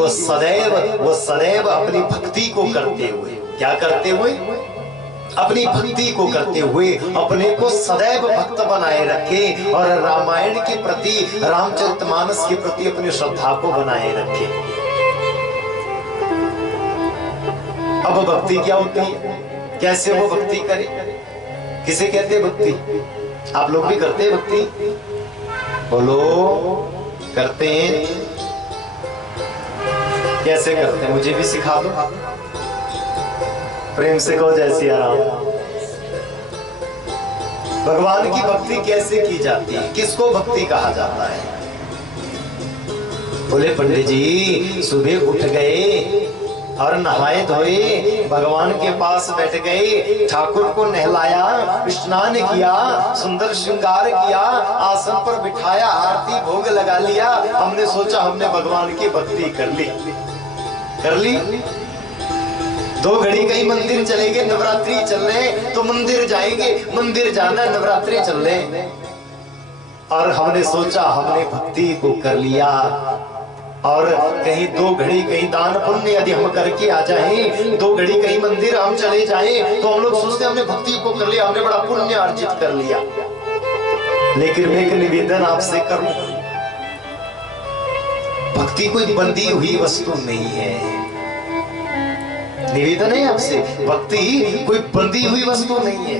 वो सदैव अपनी भक्ति को करते हुए, क्या करते हुए, अपनी भक्ति को करते हुए अपने को सदैव भक्त बनाए रखे और रामायण के प्रति, रामचरितमानस के प्रति अपनी श्रद्धा को बनाए रखे। अब भक्ति क्या होती है, कैसे वो भक्ति करे, किसे कहते हैं भक्ति? आप लोग भी करते हैं भक्ति? बोलो, करते हैं? कैसे करते हैं, मुझे भी सिखा दो। प्रेम से कहो जय सिया राम। भगवान की भक्ति कैसे की जाती है, किसको भक्ति कहा जाता है? बोले पंडित जी, सुबह उठ गए और नहाए धोए, भगवान के पास बैठ गए, ठाकुर को नहलाया, स्नान किया, सुंदर श्रृंगार किया, आसन पर बिठाया, आरती भोग लगा लिया, हमने सोचा हमने भगवान की भक्ति कर ली। कर ली? 2 घड़ी कहीं मंदिर चले गए, नवरात्रि चल रहे तो मंदिर जाएंगे, मंदिर जाना, नवरात्रि चल रहे, और हमने सोचा हमने भक्ति को कर लिया। और कहीं 2 घड़ी कहीं दान पुण्य यदि हम करके आ जाएं, 2 घड़ी कहीं मंदिर हम चले जाएं, तो हम लोग सोचते हमने भक्ति को कर लिया, हमने बड़ा पुण्य अर्जित कर लिया। लेकिन मैं एक निवेदन आपसे करूं, भक्ति कोई बंधी हुई वस्तु नहीं है। निवेदन है आपसे, भक्ति कोई बंधी हुई वस्तु नहीं है।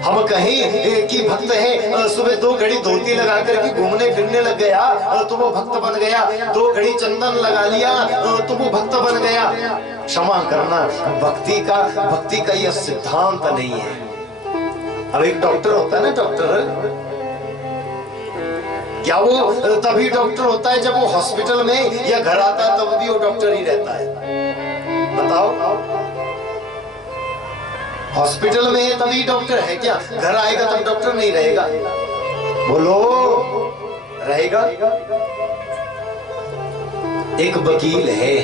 हम कहें कि भक्त है, सुबह 2 घड़ी धोती लगा करके घूमने फिरने लग गया तो वो भक्त बन गया, 2 घड़ी चंदन लगा लिया तो वो भक्त बन गया। क्षमा करना, भक्ति का यह सिद्धांत नहीं है। अब एक डॉक्टर होता है ना, डॉक्टर, क्या वो तभी डॉक्टर होता है जब वो हॉस्पिटल में या घर आता है तब भी वो डॉक्टर ही रहता है? बताओ, हॉस्पिटल में है तभी डॉक्टर है क्या? घर आएगा तब डॉक्टर नहीं रहेगा? बोलो, रहेगा? एक वकील है,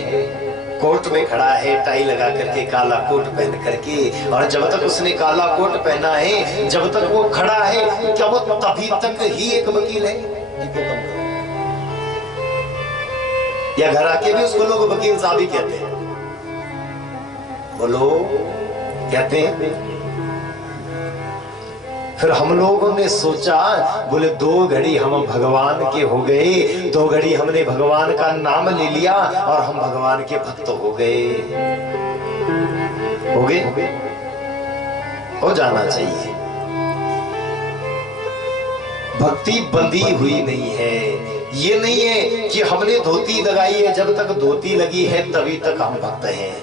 कोर्ट में खड़ा है, टाई लगा करके, काला कोट पहन करके, और जब तक उसने काला कोट पहना है, जब तक वो खड़ा है, क्या वो तभी तक ही एक वकील है? या घर आके भी उसको लोग वकील साहब ही कहते हैं? बोलो, कहते हैं? फिर हम लोगों ने सोचा, बोले 2 घड़ी हम भगवान के हो गए, 2 घड़ी हमने भगवान का नाम ले लिया और हम भगवान के भक्त हो गए। हो गए? हो जाना चाहिए। भक्ति बंधी हुई नहीं है। ये नहीं है कि हमने धोती लगाई है, जब तक धोती लगी है तभी तक हम भक्त हैं,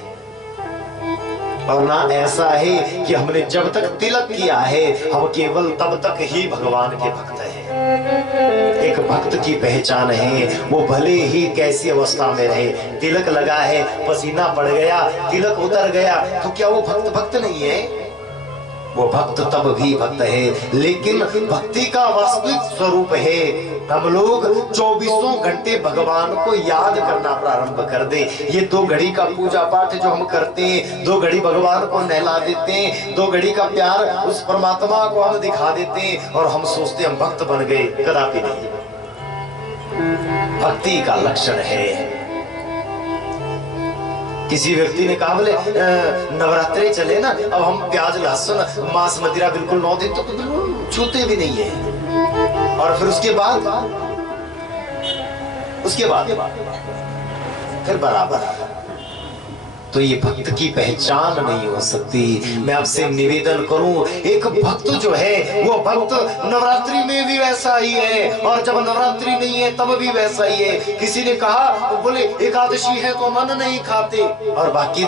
और ना ऐसा है कि हमने जब तक तिलक किया है हम केवल तब तक ही भगवान के भक्त हैं। एक भक्त की पहचान है, वो भले ही कैसी अवस्था में रहे, तिलक लगा है, पसीना पड़ गया, तिलक उतर गया, तो क्या वो भक्त नहीं है? वो भक्त तब भी भक्त है। लेकिन भक्ति का वास्तविक स्वरूप है, हम लोग 24 घंटे भगवान को याद करना प्रारंभ कर दे। ये 2 घड़ी का पूजा पाठ जो हम करते हैं, 2 घड़ी भगवान को नहला देते हैं, 2 घड़ी का प्यार उस परमात्मा को हम दिखा देते हैं और हम सोचते हम भक्त बन गए। कदापि नहीं। भक्ति का लक्षण है। किसी व्यक्ति ने कहा, बोले नवरात्रे चले ना, अब हम प्याज लहसुन मांस मदिरा बिल्कुल 9 दिन तो बिल्कुल छूते भी नहीं है, और फिर उसके बाद फिर बराबर। तो ये भक्त की पहचान नहीं हो सकती। मैं आपसे निवेदन करूं, एक भक्त जो है वो भक्त नवरात्रि में भी वैसा ही है, और जब नवरात्रि नहीं है तब भी वैसा ही है। किसी ने कहा, बोले एकादशी है तो मन नहीं खाते, और बाकी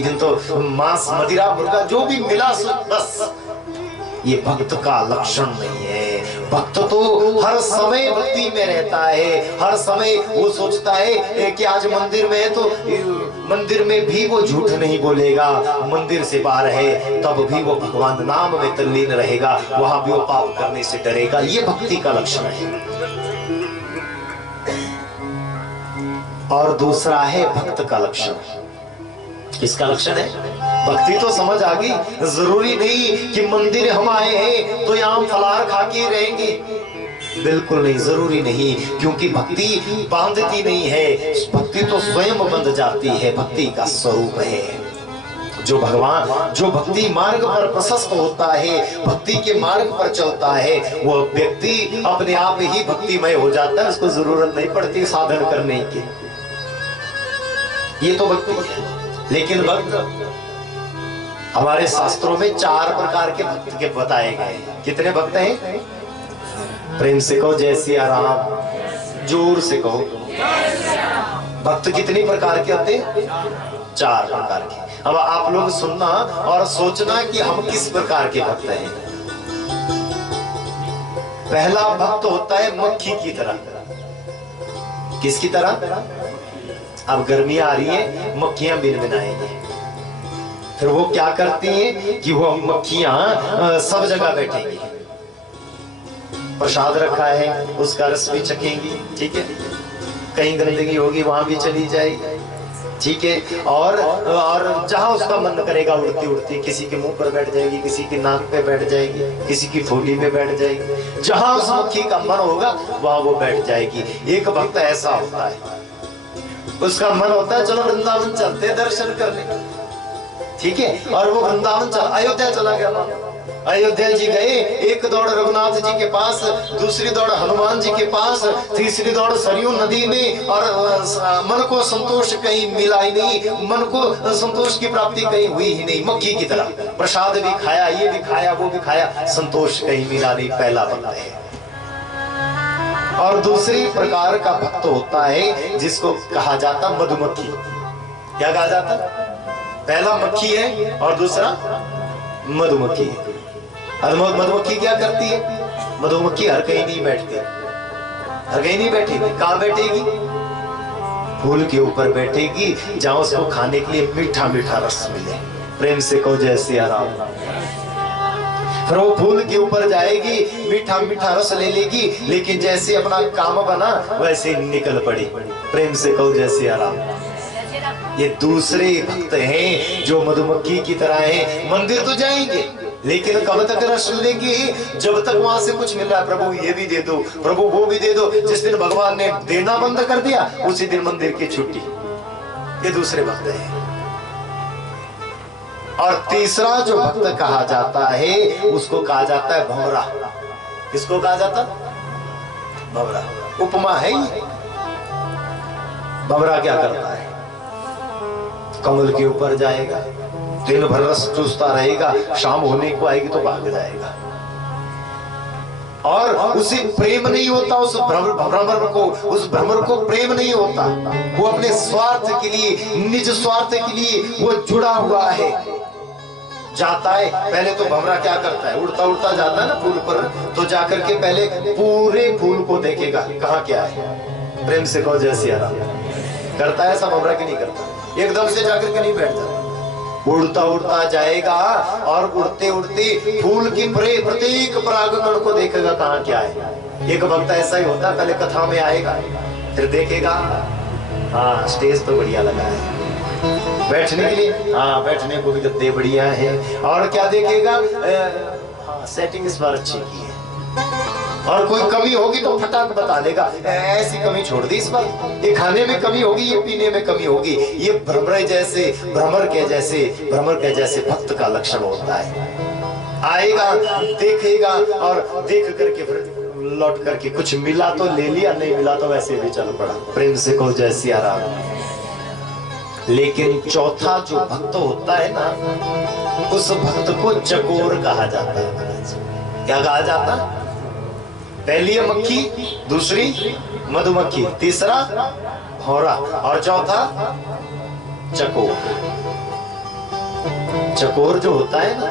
दिन तो मांस मदिरा मुर्गा जो भी मिला बस। ये भक्त का लक्षण नहीं है। भक्त तो हर समय भक्ति में रहता है, हर समय वो सोचता है कि आज मंदिर में है तो मंदिर में भी वो झूठ नहीं बोलेगा, मंदिर से बाहर है तब भी वो भगवान नाम में तल्लीन रहेगा, वहां भी वो पाप करने से डरेगा। ये भक्ति का लक्षण है। और दूसरा है भक्त का लक्षण। इसका लक्षण है भक्ति तो समझ आ गई, जरूरी नहीं कि मंदिर हम आए हैं तो यहाँ हम फलाहार खा के रहेंगे। बिल्कुल नहीं, जरूरी नहीं, क्योंकि भक्ति बांधती नहीं है, भक्ति तो स्वयं बंध जाती है, भक्ति का स्वरूप है। जो भगवान, जो भक्ति मार्ग पर प्रशस्त होता है, भक्ति के मार्ग पर चलता है, वो व्यक्ति अपने आप ही भक्तिमय हो जाता है, उसको जरूरत नहीं पड़ती साधन करने की। ये तो भक्ति है। लेकिन भक्त हमारे शास्त्रों में 4 प्रकार के भक्त के बताए गए। कितने भक्त हैं? प्रेम से कहो जय सिया राम, जोर से कहो। भक्त कितनी प्रकार के होते हैं? 4 प्रकार के। अब आप लोग सुनना और सोचना कि हम किस प्रकार के भक्त हैं। पहला भक्त होता है मक्खी की तरह। किसकी तरह? अब गर्मियां आ रही है, मक्खियां बिनबिनाएंगी। फिर वो क्या करती हैं कि वो मक्खियां सब जगह बैठेंगी, प्रसाद रखा है उसका रस भी चखेंगी, ठीक है, कहीं गंदगी होगी वहां भी चली जाएगी, ठीक है, और जहां उसका मन करेगा उड़ती उड़ती किसी के मुंह पर बैठ जाएगी, किसी की नाक पे बैठ जाएगी, किसी की ठोली पे बैठ जाएगी, जहां उस मक्खी का मन होगा वहां वो बैठ जाएगी। एक भक्त ऐसा होता है, उसका मन होता है चलो वृंदावन चलते हैं दर्शन करने, ठीक है, और वो वृंदावन अयोध्या चला गया। अयोध्या जी गए, एक दौड़ रघुनाथ जी के पास, दूसरी दौड़ हनुमान जी के पास, तीसरी दौड़ सरयू नदी में, और मन को संतोष कहीं मिला ही नहीं, मन को संतोष की प्राप्ति कहीं हुई ही नहीं। मक्खी की तरह प्रसाद भी खाया, ये भी खाया, वो भी खाया, संतोष कहीं मिला नहीं। पहला भक्त है। और दूसरी प्रकार का भक्त होता है जिसको कहा जाता मधुमक्खी। क्या कहा जाता? पहला मक्खी है और दूसरा मधुमक्खी है। मधुमक्खी क्या करती है? मधुमक्खी हर कहीं नहीं बैठती, हर कहीं नहीं बैठेगी। कहाँ बैठेगी? फूल के ऊपर बैठेगी, जहां उसको खाने के लिए मीठा मीठा रस मिले। प्रेम से कहो जय सिया राम। फिर वो फूल के ऊपर जाएगी, मीठा मीठा रस ले लेगी, लेकिन जैसे अपना काम बना वैसे निकल पड़ी। प्रेम से कहो जय सिया राम। ये दूसरे भक्त हैं जो मधुमक्खी की तरह हैं। मंदिर तो जाएंगे लेकिन कब तक रस लेंगे? जब तक वहां से कुछ मिल रहा है, प्रभु ये भी दे दो, प्रभु वो भी दे दो। जिस दिन भगवान ने देना बंद कर दिया उसी दिन मंदिर की छुट्टी। ये दूसरे भक्त हैं। और तीसरा जो भक्त कहा जाता है उसको कहा जाता है भंवरा। किसको कहा जाता? भंवरा। उपमा है ही। भंवरा क्या करता है? कमल के ऊपर जाएगा, दिन भर रस चूसता रहेगा, शाम होने को आएगी तो भाग जाएगा। और उसे प्रेम नहीं होता, उस भ्रमर को, उस भ्रमर को प्रेम नहीं होता। वो अपने स्वार्थ के लिए, निज स्वार्थ के लिए वो जुड़ा हुआ है। जाता है, पहले तो भंवरा क्या करता है? उड़ता उड़ता जाता है ना फूल पर, तो जाकर के पहले पूरे फूल को देखेगा कहाँ क्या है। प्रेम से कहो जय सिया राम। करता है ऐसा भंवरा की नहीं करता, एकदम से जाकर के नहीं बैठ जाता। उड़ता उड़ता जाएगा और उड़ते उड़ते फूल की प्रत्येक परागकण को देखेगा कहाँ क्या है। एक भक्त ऐसा ही होता है, पहले कथा में आएगा, फिर देखेगा हाँ स्टेज तो बढ़िया लगा है, बैठने के लिए हाँ बैठने को भी गद्दे बढ़िया है, और क्या देखेगा हाँ सेटिंग इस बार अच्छी की है, और कोई कमी होगी तो फटाक बता देगा ऐसी कमी छोड़ दी इस बार, ये खाने में कमी होगी, ये पीने में कमी होगी। ये भ्रमर के जैसे भक्त का लक्षण होता है। आएगा, देखेगा और देख करके फिर लौट करके कुछ मिला तो ले लिया, नहीं मिला तो वैसे भी चल पड़ा। प्रेम से कहो जय सिया राम। लेकिन चौथा जो भक्त होता है ना, उस भक्त को चकोर कहा जाता है। क्या कहा जाता? पहली है मक्खी, दूसरी मधुमक्खी, तीसरा भौरा और चौथा चकोर। चकोर जो होता है ना,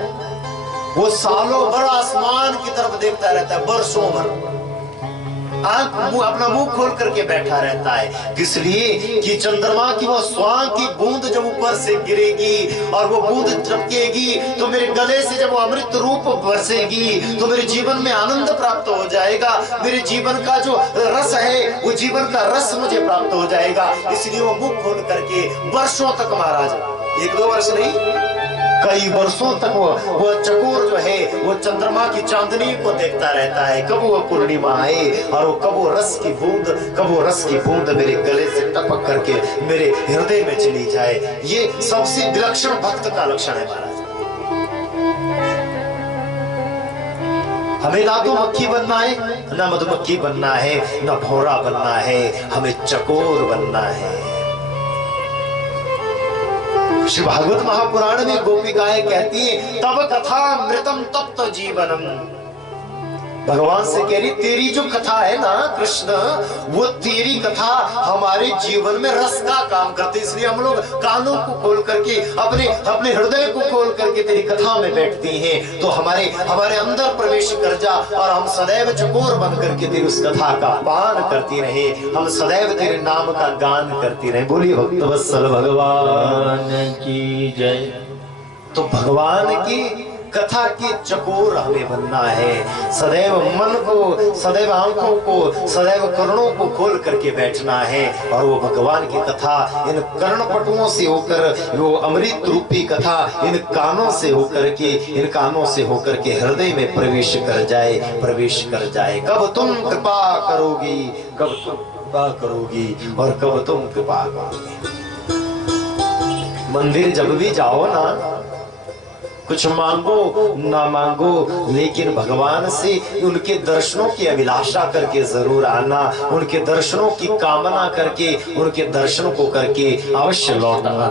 वो सालों भर आसमान की तरफ देखता रहता है, बरसों भर अपना मुंह खोल करके बैठा रहता है। किस लिए? कि चंद्रमा की वो स्वांग की बूंद जब ऊपर से गिरेगी और वो बूंद टपकेगी तो मेरे गले से जब वो अमृत रूप बरसेगी तो मेरे जीवन में आनंद प्राप्त हो जाएगा, मेरे जीवन का जो रस है वो जीवन का रस मुझे प्राप्त हो जाएगा। इसलिए वो मुंह खोल करके वर्षों तक महाराज, 1-2 वर्ष नहीं कई वर्षों तक वो चकोर जो है वो चंद्रमा की चांदनी को देखता रहता है, कब वो पूर्णिमा आए और वो कब वो रस की बूंद मेरे गले से टपक करके मेरे हृदय में चली जाए। ये सबसे विलक्षण भक्त का लक्षण है महाराज। हमें ना तो मक्खी बनना है, ना मधुमक्खी बनना है, ना भौरा बनना है, हमें चकोर बनना है। श्री भागवत महापुराण में गोपिकाएं कहती हैं, तब कथा मृतम तप्त जीवनम। भगवान से कह रही तेरी जो कथा है ना कृष्ण, वो तेरी कथा हमारे जीवन में रस का काम करती, इसलिए हम लोग कानों को खोल करके अपने हृदय को खोल करके तेरी कथा में बैठती हैं। तो हमारे अंदर प्रवेश कर जा और हम सदैव चकोर बन करके तेरी उस कथा का पान करती रहे, हम सदैव तेरे नाम का गान करती रहे। बोलिए भक्तवत्सल भगवान की जय। तो भगवान की कथा के चकोर हमें बनना है, सदैव मन को, सदैव आंखों को, सदैव कर्णों को खोल करके बैठना है और वो भगवान की कथा इन कर्णपटुओं से होकर, वो अमृत रूपी कथा इन कानों से होकर के हृदय में प्रवेश कर जाए। कब तुम कृपा करोगी और कब तुम कृपा करोगी। मंदिर जब भी जाओ ना, कुछ मांगो ना मांगो, लेकिन भगवान से उनके दर्शनों की अभिलाषा करके जरूर आना, उनके दर्शनों की कामना करके, उनके दर्शनों को करके अवश्य लौट आना।